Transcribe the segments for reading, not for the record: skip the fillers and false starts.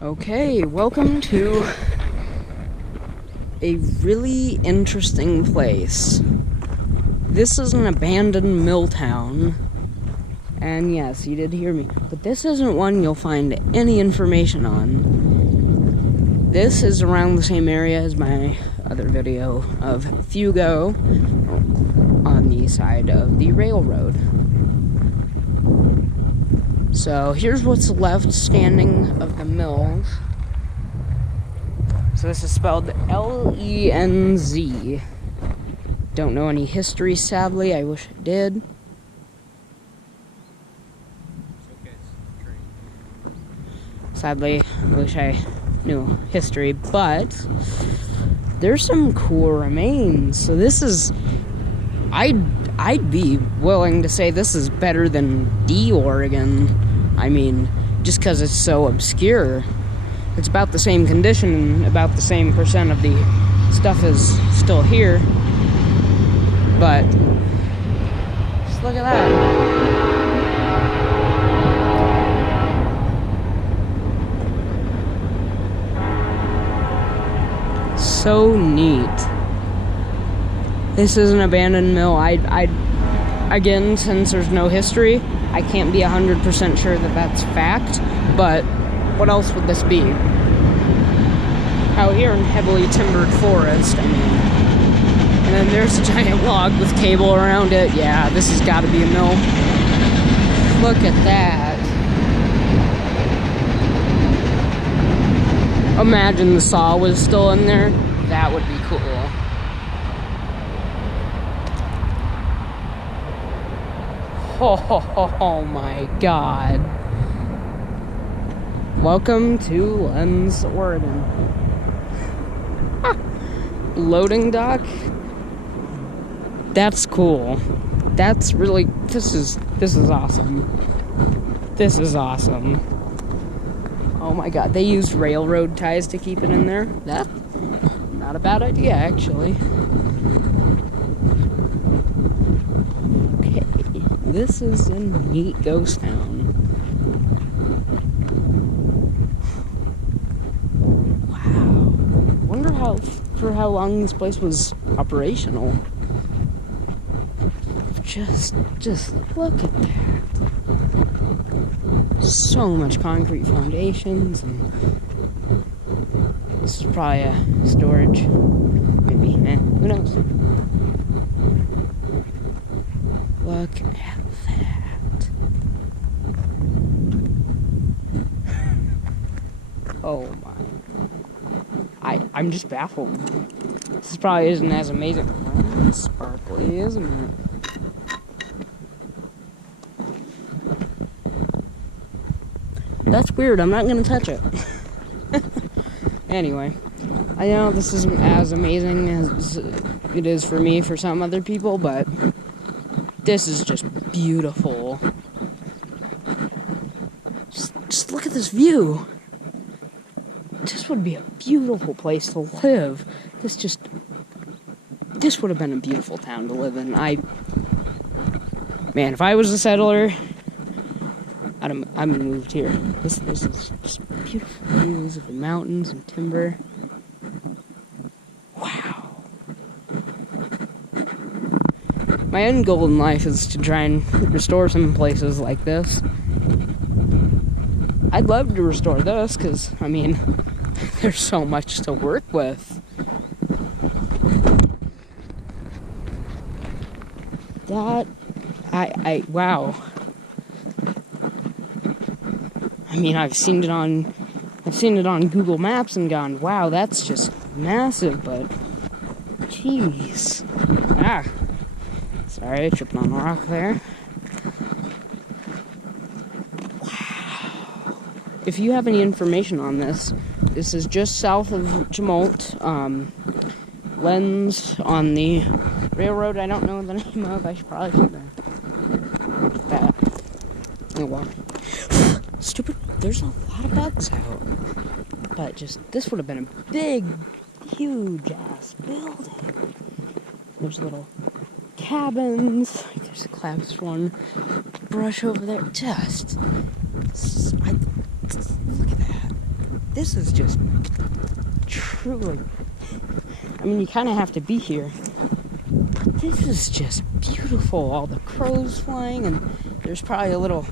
Okay, welcome to a really interesting place. This is an abandoned mill town, and yes, you did hear me, but this isn't one you'll find any information on. This is around the same area as my other video of Fugo on the side of the railroad. So here's what's left standing of the mills. So this is spelled Lenz. Don't know any history, sadly. I wish I did. Sadly, I wish I knew history, but there's some cool remains. So this is, I'd be willing to say this is better than D, Oregon. I mean, just because it's so obscure. It's about the same condition and about the same percent of the stuff is still here. But just look at that. So neat. This is an abandoned mill. Again, since there's no history, I can't be 100% sure that that's fact, but what else would this be? Out here in heavily timbered forest, I mean. And then there's a giant log with cable around it. Yeah, this has got to be a mill. Look at that. Imagine the saw was still in there. That would be cool. Oh my god. Welcome to Lenz, Oregon. Loading dock? That's cool. That's really, this is awesome. This is awesome. Oh my god, they used railroad ties to keep it in there. That's not a bad idea, actually. Okay, this is a neat ghost town. Wonder for how long this place was operational. Just look at that. So much concrete foundations, and this is probably a storage. Maybe, who knows? Look at that. Oh my. I'm just baffled. This probably isn't as amazing. Well, it's sparkly, isn't it? That's weird. I'm not gonna touch it. Anyway, I know this isn't as amazing as it is for me for some other people, but this is just beautiful. Just look at this view. This would be a beautiful place to live. This would have been a beautiful town to live in. Man, if I was a settler, I'd have moved here. This is just beautiful views of the mountains and timber. Wow. My end goal in life is to try and restore some places like this. I'd love to restore this, because, I mean, there's so much to work with. Wow. I mean, I've seen it on Google Maps and gone, wow, that's just massive, but, jeez. Sorry, tripping on a rock there. If you have any information on this, this is just south of Jamult, Lenz on the railroad. I don't know the name of. I should probably put that. Oh well. Stupid. There's a lot of bugs out. But this would have been a big, huge ass building. There's little cabins. There's a class one brush over there. Look at that. This is just truly, I mean, you kind of have to be here. But this is just beautiful. All the crows flying, and there's probably a little,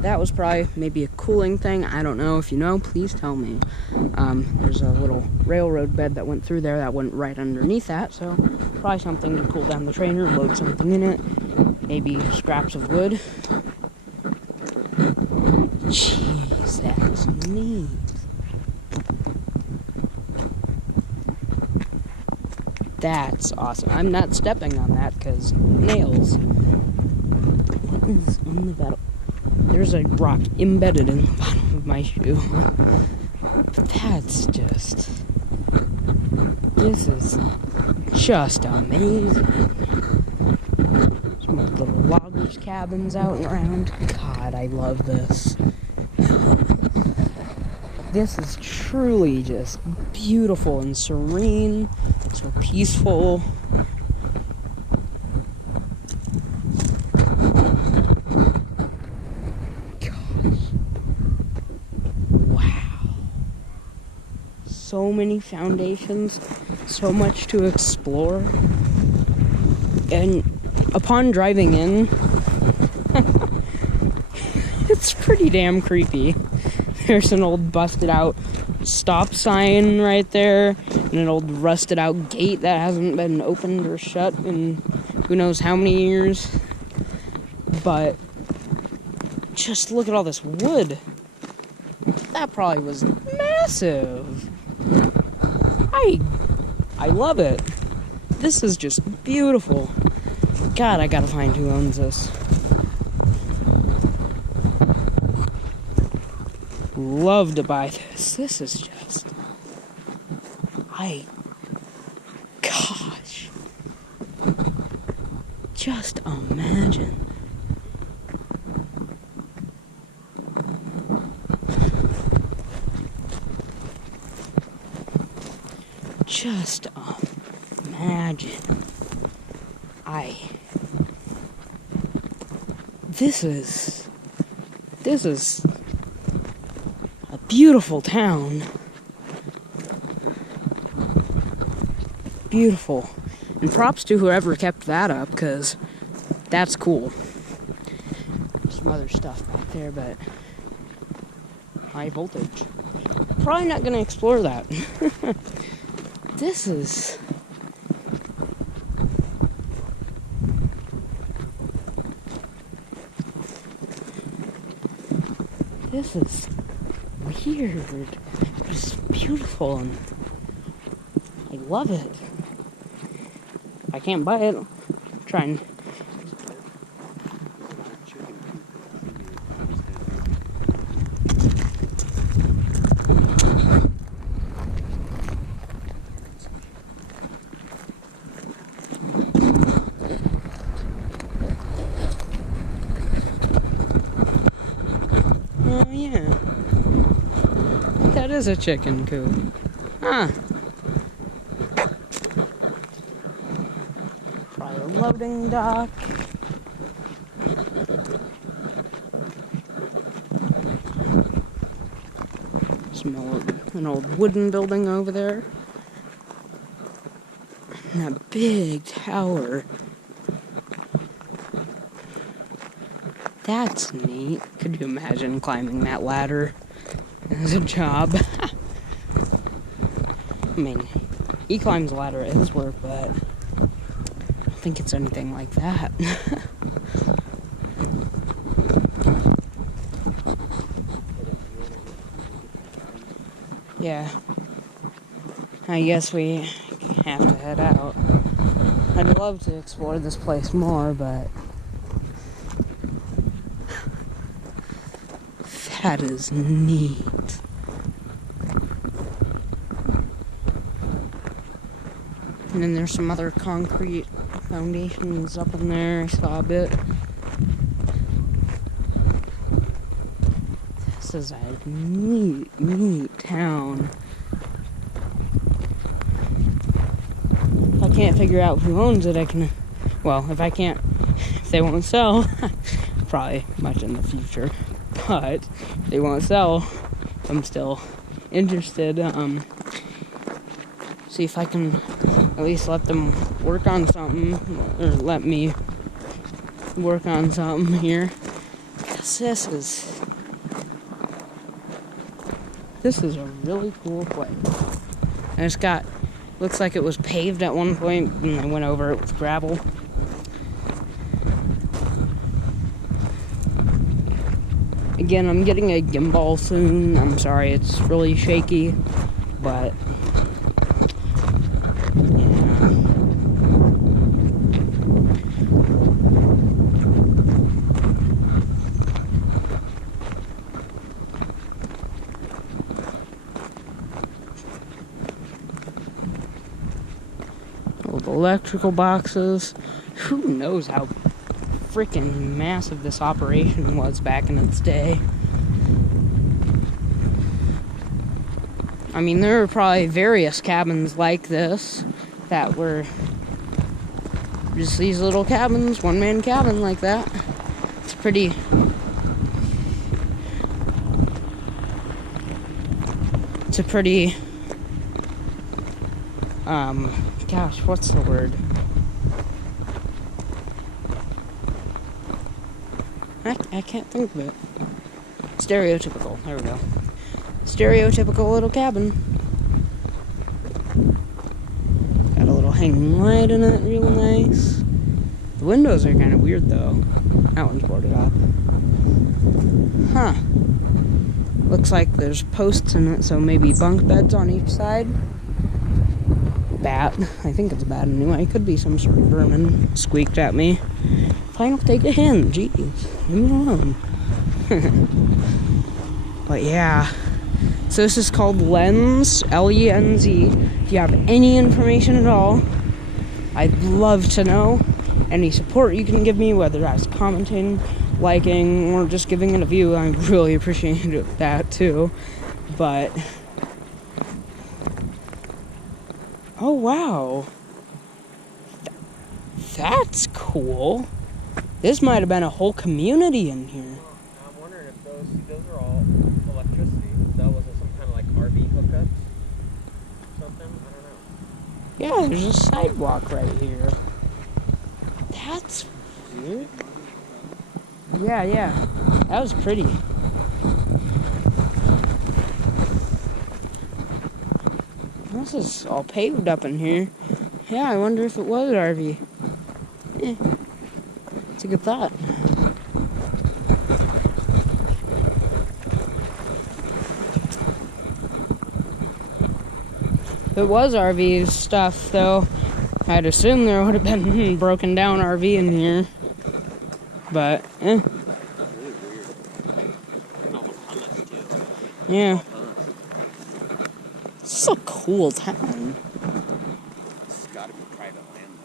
that was probably maybe a cooling thing. I don't know. If you know, please tell me. There's a little railroad bed that went through there that went right underneath that, so probably something to cool down the trainer, load something in it, maybe scraps of wood. Jeez, that's neat. That's awesome. I'm not stepping on that because nails. What is on the bottom? There's a rock embedded in the bottom of my shoe. That's just... This is just amazing. Some little loggers' cabins out and around. God, I love this. This is truly just beautiful and serene, so peaceful. Gosh. Wow. So many foundations, so much to explore. And upon driving in, it's pretty damn creepy. There's an old busted out stop sign right there, and an old rusted out gate that hasn't been opened or shut in who knows how many years. But just look at all this wood. That probably was massive. I love it. This is just beautiful. God, I gotta find who owns this. Love to buy this. This is just... Gosh. Just imagine. Just imagine. This is a beautiful town. Beautiful. And props to whoever kept that up, because that's cool. Some other stuff back there, but high voltage. Probably not going to explore that. This is... This is weird. It's beautiful and I love it. I can't buy it. I'm trying. Oh yeah. That is a chicken coop. Huh. Probably a loading dock. An old wooden building over there. And that big tower. That's neat. Could you imagine climbing that ladder as a job? I mean, he climbs a ladder at his work, but I don't think it's anything like that. Yeah. I guess we have to head out. I'd love to explore this place more, but that is neat. And then there's some other concrete foundations up in there. I saw a bit. This is a neat town. If I can't figure out who owns it, I can... Well, if they won't sell, probably much in the future. But if they won't sell, I'm still interested. See if I can at least let them work on something, or let me work on something here. Because this is a really cool place. And it's got, looks like it was paved at one point, and I went over it with gravel. Again, I'm getting a gimbal soon. I'm sorry, it's really shaky, but yeah. Old electrical boxes. Who knows how freaking massive this operation was back in its day. I mean, there were probably various cabins like this that were just these little cabins, one-man cabin like that. It's pretty... It's a pretty... gosh, what's the word? I can't think of it. Stereotypical. There we go. Stereotypical little cabin. Got a little hanging light in it, real nice. The windows are kind of weird though. That one's boarded up. Huh. Looks like there's posts in it, so maybe bunk beds on each side. Bat. I think it's a bat anyway. Could be some sort of vermin squeaked at me. Fine, I'll take a hint. Jeez. Leave me alone. But yeah. So this is called Lenz. L-E-N-Z. If you have any information at all, I'd love to know. Any support you can give me, whether that's commenting, liking, or just giving it a view, I really appreciate that too. But... oh, wow. That's cool. This might have been a whole community in here. I'm wondering if those are all electricity. That wasn't some kind of like RV hookups? Something? I don't know. Yeah, there's a sidewalk right here. That's weird. Yeah. That was pretty. This is all paved up in here. Yeah, I wonder if it was an RV. It's a good thought. If it was RV stuff, though, I'd assume there would have been broken down RV in here. But, Really weird. And all the punnets, too. Yeah. This is a cool town. It's gotta be private land,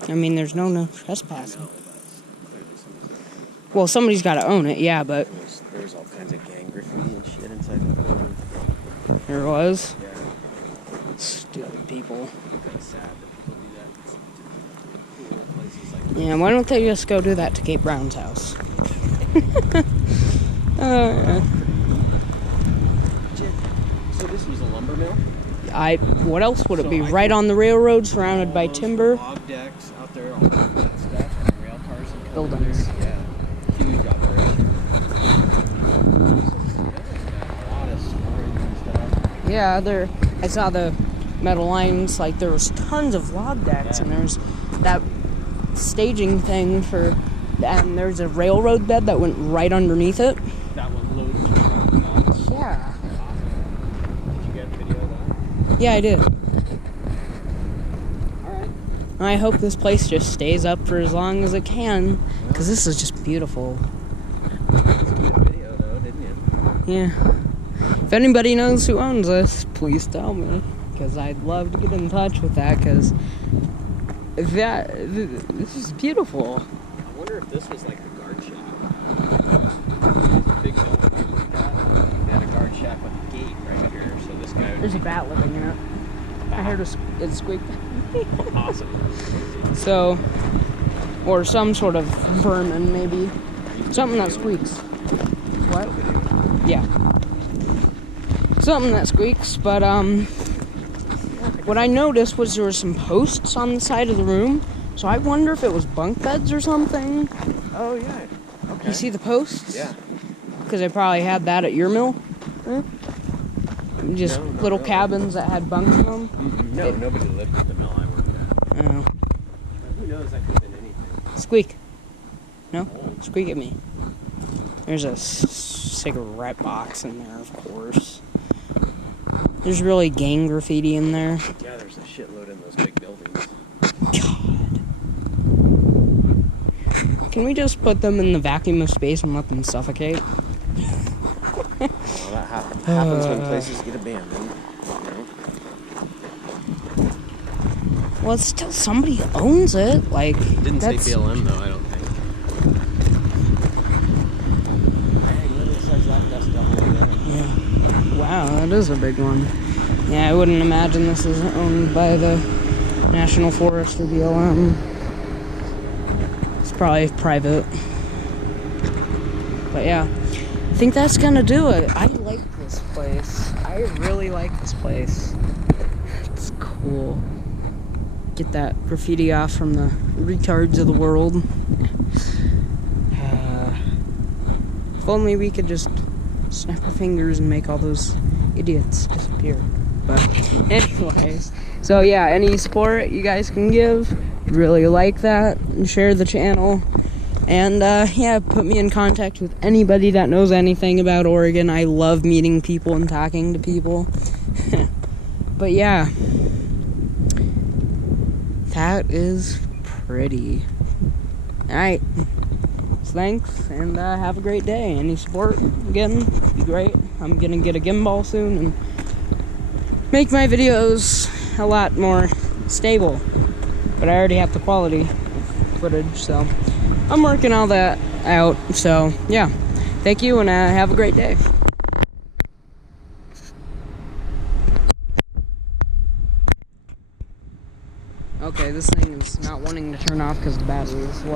though. I mean, there's no trespassing. No, but clearly somebody's... Well, somebody's got to own it, yeah, but... There's all kinds of gang graffiti and shit inside the building. There was. Yeah. Stupid people. It's kind of sad that people do that to cool places like Yeah, why don't they just go do that to Kate Brown's house? So this was a lumber mill? What else would it be? Right on the railroad, surrounded by timber. Log decks out there, all that stuff, and rail cars and Buildings. Yeah, huge operation. A lot of storage and stuff. Yeah, I saw the metal lines, like there was tons of log decks, and there's that staging thing for, and there's a railroad bed that went right underneath it. That one loads. Yeah. Did you get video of that? Yeah, I did. Alright. I hope this place just stays up for as long as it can, because this is just beautiful. Good video though, didn't you? Yeah. If anybody knows who owns this, please tell me, because I'd love to get in touch with that, because this is beautiful. I wonder if this was like the guard shack. It's a big mill that we got. They had a guard shack with a gate right here, so this guy would... There's a bat living in it. I heard it squeak. Awesome. So, or some sort of vermin, maybe. Something that squeaks. What? Yeah. Something that squeaks, but what I noticed was there were some posts on the side of the room, so I wonder if it was bunk beds or something. Oh, yeah. Okay. You see the posts? Yeah. Because they probably had that at your mill? Just No, not little really. cabins that had bunks in them? No, nobody lived at the mill I worked at. Oh. Who knows? That could have been anything. Squeak. No? Squeak at me. There's a cigarette box in there, of course. There's really gang graffiti in there. Yeah, there's a shitload in those big buildings. God. Can we just put them in the vacuum of space and let them suffocate? Well, that happens when places get abandoned. You know? Well, it's still somebody owns it. Like, Didn't that's... say BLM though, I don't think. Dang, look at the size of that dust devil over there. Yeah. Wow, that is a big one. Yeah, I wouldn't imagine this is owned by the National Forest or BLM. It's probably private. But yeah, I think that's gonna do it. I like this place. I really like this place. It's cool. Get that graffiti off from the retards of the world. If only we could just snap our fingers and make all those idiots disappear. But anyways, so yeah, any support you guys can give, really like that, and share the channel. And yeah, put me in contact with anybody that knows anything about Oregon. I love meeting people and talking to people. But yeah, that is pretty. Alright, so thanks, and have a great day. Any support, again, be great. I'm gonna get a gimbal soon and make my videos a lot more stable. But I already have the quality footage, so I'm working all that out. So yeah, thank you, and have a great day. Okay, this thing is not wanting to turn off because the battery is low.